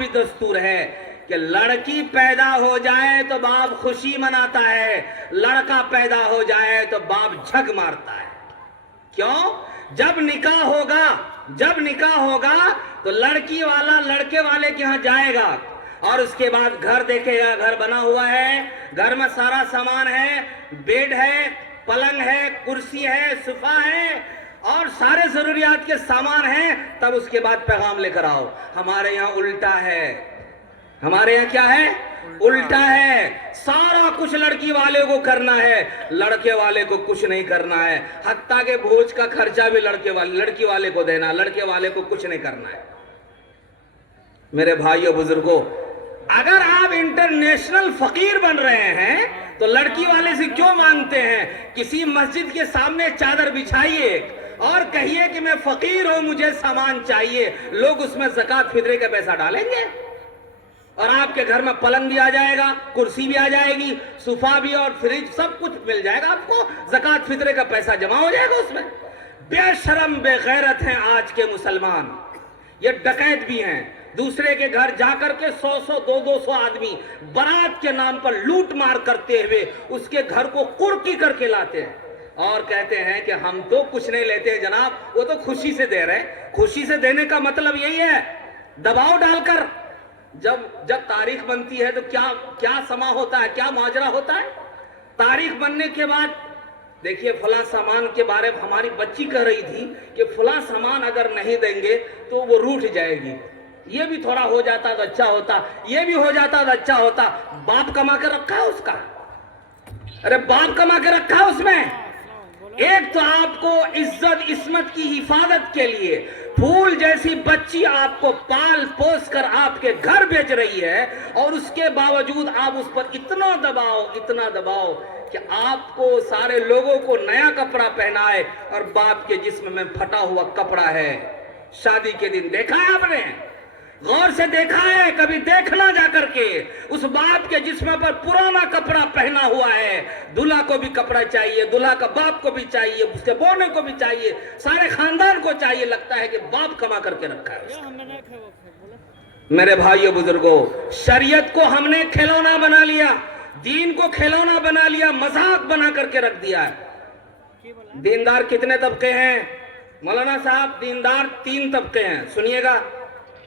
بھی دستور ہے کہ لڑکی پیدا ہو جائے تو باپ خوشی مناتا ہے، لڑکا پیدا ہو جائے تو باپ جھگ مارتا ہے۔ کیوں؟ جب نکاح ہوگا تو لڑکی والا لڑکے والے کے ہاں جائے گا اور اس کے بعد گھر دیکھے گا، گھر بنا ہوا ہے، گھر میں سارا سامان ہے، بیڈ ہے، پلنگ ہے، کرسی ہے، صوفہ ہے اور سارے ضروریات کے سامان ہیں، تب اس کے بعد پیغام لے کر آؤ۔ ہمارے یہاں الٹا ہے، ہمارے یہاں کیا ہے؟ الٹا ہے، سارا کچھ لڑکی والے کو کرنا ہے، لڑکے والے کو کچھ نہیں کرنا ہے، حتیٰ کہ بھوج کا خرچہ بھی لڑکی والے کو دینا، لڑکے والے کو کچھ نہیں کرنا ہے۔ میرے بھائیو بزرگوں، اگر آپ انٹرنیشنل فقیر بن رہے ہیں تو لڑکی والے سے کیوں مانگتے ہیں؟ کسی مسجد کے سامنے چادر بچھائیے اور کہیے کہ میں فقیر ہوں، مجھے سامان چاہیے، لوگ اس میں زکوٰۃ فطرے کا پیسہ ڈالیں گے اور آپ کے گھر میں پلنگ بھی آ جائے گا، کرسی بھی آ جائے گی، صوفہ بھی اور فریج سب کچھ مل جائے گا، آپ کو زکوٰۃ فطرے کا پیسہ جمع ہو جائے گا اس میں۔ بے شرم بے غیرت ہیں آج کے مسلمان، یہ ڈکیت بھی ہیں، دوسرے کے گھر جا کر کے 100 200 آدمی برات کے نام پر لوٹ مار کرتے ہوئے اس کے گھر کو قرقی کر کے لاتے ہیں اور کہتے ہیں کہ ہم تو کچھ نہیں لیتے جناب، وہ تو خوشی سے دے رہے۔ خوشی سے دینے کا مطلب یہی ہے، دباؤ ڈال کر۔ جب تاریخ بنتی ہے تو کیا سما ہوتا ہے، کیا ماجرا ہوتا ہے؟ تاریخ بننے کے بعد دیکھیے فلاں سامان کے بارے میں ہماری بچی کہہ رہی تھی کہ فلاں سامان اگر نہیں دیں گے تو وہ روٹھ جائے گی، یہ بھی تھوڑا ہو جاتا تو اچھا ہوتا، یہ بھی ہو جاتا تو اچھا ہوتا۔ باپ کما کے رکھا ہے اس کا، ارے باپ کما کے رکھا ہے اس میں۔ ایک تو آپ کو عزت عصمت کی حفاظت کے لیے پھول جیسی بچی آپ کو پال پوس کر آپ کے گھر بھیج رہی ہے اور اس کے باوجود آپ اس پر اتنا دباؤ کہ آپ کو سارے لوگوں کو نیا کپڑا پہنائے اور باپ کے جسم میں پھٹا ہوا کپڑا ہے۔ شادی کے دن دیکھا ہے آپ نے؟ غور سے دیکھا ہے؟ کبھی دیکھنا جا کر کے، اس باپ کے جسم پر پرانا کپڑا پہنا ہوا ہے، دلہا کو بھی کپڑا چاہیے، دلہا کا باپ کو بھی چاہیے، اس کے بونے کو بھی چاہیے، سارے خاندان کو چاہیے، لگتا ہے کہ باپ کما کر کے رکھا ہے۔ میرے بھائیو بزرگوں، شریعت کو ہم نے کھلونا بنا لیا، دین کو کھلونا بنا لیا، مذاق بنا کر کے رکھ دیا ہے۔ دیندار کتنے طبقے ہیں مولانا صاحب؟ دیندار 3 طبقے ہیں، سنیے گا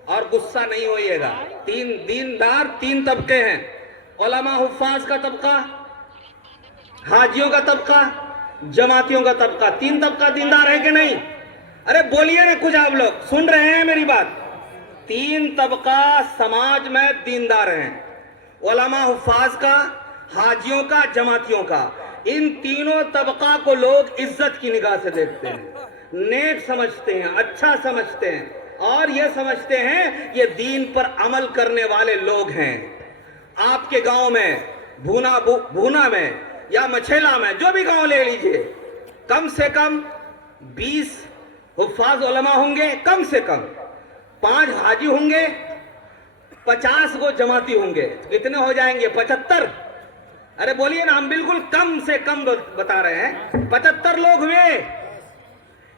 اور غصہ نہیں ہوئیے گا۔ دیندار 3 طبقے ہیں، علماء حفاظ کا طبقہ، حاجیوں کا طبقہ، جماعتیوں کا طبقہ۔ 3 طبقہ دیندار ہے کہ نہیں؟ ارے بولیے نا کچھ، آپ لوگ سن رہے ہیں میری بات؟ 3 طبقہ سماج میں دیندار ہیں، علماء حفاظ کا، حاجیوں کا، جماعتیوں کا۔ ان تینوں طبقہ کو لوگ عزت کی نگاہ سے دیکھتے ہیں، نیک سمجھتے ہیں، اچھا سمجھتے ہیں اور یہ سمجھتے ہیں یہ دین پر عمل کرنے والے لوگ ہیں۔ آپ کے گاؤں میں بھونا میں یا مچھیلا میں، جو بھی گاؤں لے لیجئے، کم سے کم 20 حفاظ علماء ہوں گے، کم سے کم 5 حاجی ہوں گے، 50 کو جماعتی ہوں گے، کتنے ہو جائیں گے؟ 75۔ ارے بولیے نا، ہم بالکل کم سے کم بتا رہے ہیں، 75 لوگ ہوئے۔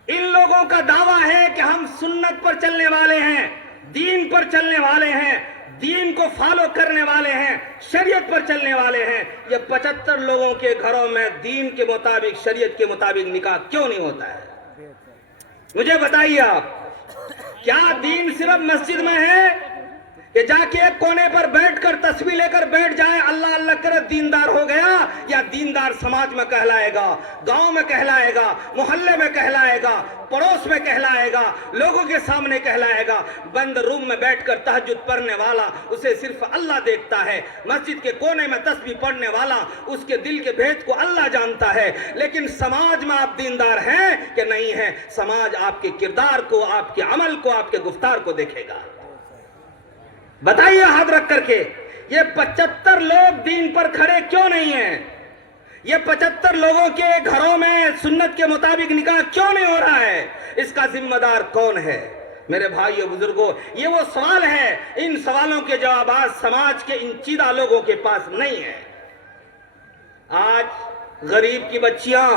ان لوگوں کا دعویٰ ہے کہ ہم سنت پر چلنے والے ہیں، دین پر چلنے والے ہیں، دین کو فالو کرنے والے ہیں، شریعت پر چلنے والے ہیں۔ یہ 75 لوگوں کے گھروں میں دین کے مطابق، شریعت کے مطابق نکاح کیوں نہیں ہوتا ہے؟ مجھے بتائیے آپ، کیا دین صرف مسجد میں ہے کہ جا کے ایک کونے پر بیٹھ کر تسبیح لے کر بیٹھ جائے، اللہ اللہ کرے دیندار ہو گیا؟ یا دیندار سماج میں کہلائے گا، گاؤں میں کہلائے گا، محلے میں کہلائے گا، پڑوس میں کہلائے گا، لوگوں کے سامنے کہلائے گا؟ بند روم میں بیٹھ کر تہجد پڑھنے والا، اسے صرف اللہ دیکھتا ہے، مسجد کے کونے میں تسبیح پڑھنے والا، اس کے دل کے بھید کو اللہ جانتا ہے۔ لیکن سماج میں آپ دیندار ہیں کہ نہیں ہیں؟ سماج آپ کے کردار کو، آپ کے عمل کو، آپ کے گفتار کو دیکھے گا۔ بتائیے ہاتھ رکھ کر کے، یہ 75 لوگ دین پر کھڑے کیوں نہیں ہیں؟ یہ 75 لوگوں کے گھروں میں سنت کے مطابق نکاح کیوں نہیں ہو رہا ہے؟ اس کا ذمہ دار کون ہے؟ میرے بھائیو بزرگوں، یہ وہ سوال ہے، ان سوالوں کے جوابات سماج کے ان چیدہ لوگوں کے پاس نہیں ہے۔ آج غریب کی بچیاں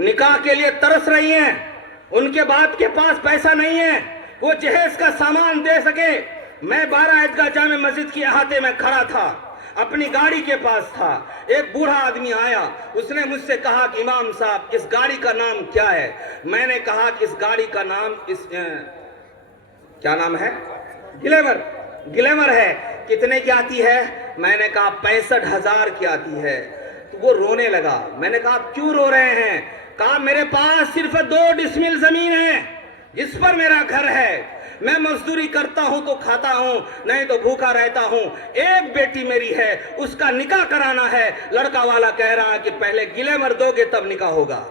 نکاح کے لیے ترس رہی ہیں، ان کے باپ کے پاس پیسہ نہیں ہے وہ جہیز کا سامان دے سکے، میں 12 عیدگاہ جامع مسجد کے احاطے میں کھڑا تھا، اپنی گاڑی کے پاس تھا، ایک بوڑھا آدمی آیا، اس نے مجھ سے کہا کہ امام صاحب اس گاڑی کا نام کیا ہے؟ میں نے کہا کہ اس گاڑی کا نام کیا نام ہے؟ گلیمر ہے۔ کتنے کی آتی ہے؟ میں نے کہا 65,000 کی آتی ہے۔ تو وہ رونے لگا۔ میں نے کہا آپ کیوں رو رہے ہیں؟ کہا میرے پاس صرف 2 ڈسمل زمین ہے جس پر میرا گھر ہے، میں مزدوری کرتا ہوں تو کھاتا ہوں، نہیں تو بھوکا رہتا ہوں، ایک بیٹی میری ہے، اس کا نکاح کرانا ہے۔ لڑکا والا کہہ رہا ہے کہ پہلے گلیمر دو گے تب نکاح ہوگا۔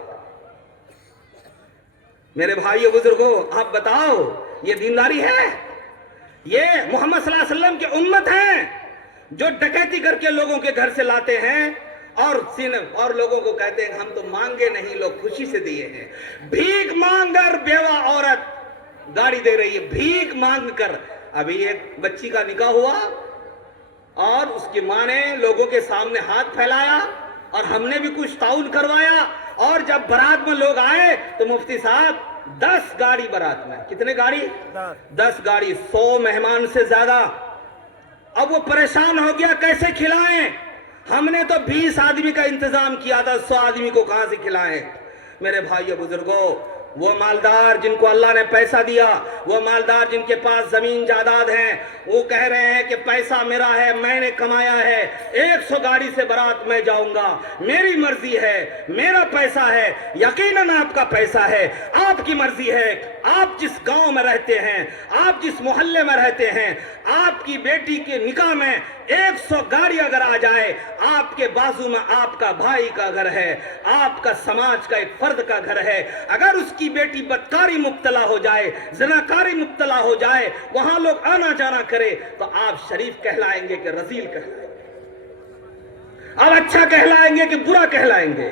میرے بھائیو بزرگوں، آپ بتاؤ یہ دینداری ہے؟ یہ محمد صلی اللہ علیہ وسلم کی امت ہیں جو ڈکیتی کر کے لوگوں کے گھر سے لاتے ہیں اور لوگوں کو کہتے ہیں ہم تو مانگے نہیں، لوگ خوشی سے دیے ہیں۔ بھیک مانگ کر بیوہ عورت گاڑی دے رہی ہے، بھیک مانگ کر۔ ابھی ایک بچی کا نکاح ہوا اور اس کی ماں نے لوگوں کے سامنے ہاتھ پھیلایا اور ہم نے بھی کچھ تعاون کروایا، اور جب برات میں لوگ آئے تو مفتی صاحب 10 گاڑی برات میں۔ کتنے گاڑی؟ 10 گاڑی، 100 مہمان سے زیادہ۔ اب وہ پریشان ہو گیا کیسے کھلائیں؟ ہم نے تو 20 آدمی کا انتظام کیا تھا، 100 آدمی کو کہاں سے کھلائیں؟ میرے بھائیو بزرگوں، وہ مالدار جن کو اللہ نے پیسہ دیا، وہ مالدار جن کے پاس زمین جائیداد ہیں، وہ کہہ رہے ہیں کہ پیسہ میرا ہے، میں نے کمایا ہے، 100 گاڑی سے برات میں جاؤں گا، میری مرضی ہے، میرا پیسہ ہے۔ یقیناً آپ کا پیسہ ہے، آپ کی مرضی ہے۔ آپ جس گاؤں میں رہتے ہیں، آپ جس محلے میں رہتے ہیں، آپ کی بیٹی کے نکاح میں 100 گاڑی اگر آ جائے، آپ کے بازو میں آپ کا بھائی کا گھر ہے، آپ کا سماج کا ایک فرد کا گھر ہے، اگر اس کی بیٹی بدکاری مبتلا ہو جائے، زناکاری مبتلا ہو جائے، وہاں لوگ آنا جانا کرے، تو آپ شریف کہلائیں گے کہ رذیل کہلائیں گے؟ آپ اچھا کہلائیں گے کہ برا کہلائیں گے؟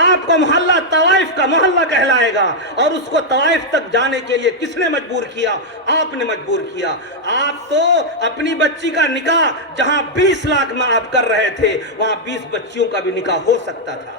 آپ کو محلہ طوائف کا محلہ کہلائے گا، اور اس کو طوائف تک جانے کے لیے کس نے مجبور کیا؟ آپ نے مجبور کیا۔ آپ تو اپنی بچی کا نکاح جہاں 20 لاکھ میں آپ کر رہے تھے، وہاں 20 بچیوں کا بھی نکاح ہو سکتا تھا۔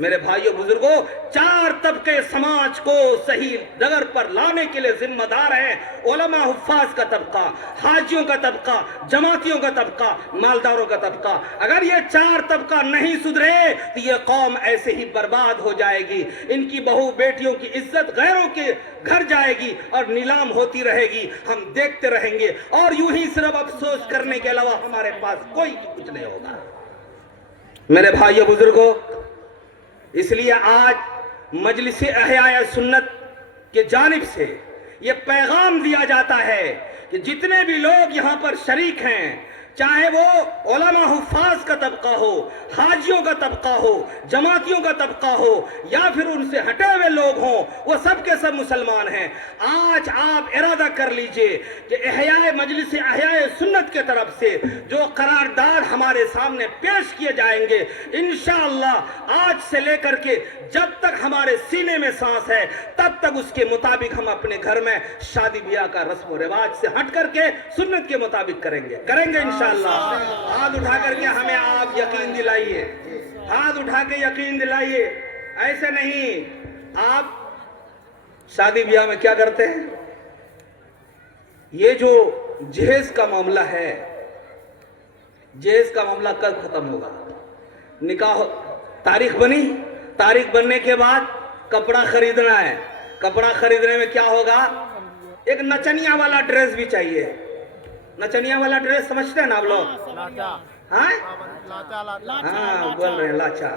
میرے بھائیو بزرگوں، 4 طبقے سماج کو صحیح ڈگر پر لانے کے لیے ذمہ دار ہیں۔ علماء حفاظ کا طبقہ، حاجیوں کا طبقہ، جماعتیوں کا طبقہ، مالداروں کا طبقہ۔ اگر یہ 4 طبقہ نہیں سدھرے تو یہ قوم ایسے ہی برباد ہو جائے گی۔ ان کی بہو بیٹیوں کی عزت غیروں کے گھر جائے گی اور نیلام ہوتی رہے گی، ہم دیکھتے رہیں گے، اور یوں ہی صرف افسوس کرنے کے علاوہ ہمارے پاس کوئی کچھ نہیں ہوگا۔ میرے بھائیو بزرگوں، اس لیے آج مجلس احیاء سنت کے جانب سے یہ پیغام دیا جاتا ہے کہ جتنے بھی لوگ یہاں پر شریک ہیں، چاہے وہ علماء حفاظ کا طبقہ ہو، حاجیوں کا طبقہ ہو، جماعتیوں کا طبقہ ہو، یا پھر ان سے ہٹے ہوئے لوگ ہوں، وہ سب کے سب مسلمان ہیں۔ آج آپ ارادہ کر لیجئے کہ مجلس احیاء سنت کے طرف سے جو قرارداد ہمارے سامنے پیش کیے جائیں گے، انشاءاللہ آج سے لے کر کے جب تک ہمارے سینے میں سانس ہے، تب تک اس کے مطابق ہم اپنے گھر میں شادی بیاہ کا رسم و رواج سے ہٹ کر کے سنت کے مطابق کریں گے انشاءاللہ۔ ہاتھ اٹھا کر کے ہمیں آپ یقین دلائیے، ہاتھ اٹھا کے یقین دلائیے۔ ایسے نہیں، آپ شادی بیاہ میں کیا کرتے ہیں؟ یہ جو جہیز کا معاملہ ہے، جہیز کا معاملہ کل ختم ہوگا۔ نکاح تاریخ بنی، تاریخ بننے کے بعد کپڑا خریدنا ہے۔ کپڑا خریدنے میں کیا ہوگا؟ ایک نچنیا والا ڈریس بھی چاہیے۔ نچنیا والا ڈریس سمجھتے ہیں نا آپ لوگ؟ ہاں بول رہے ہیں لاچا۔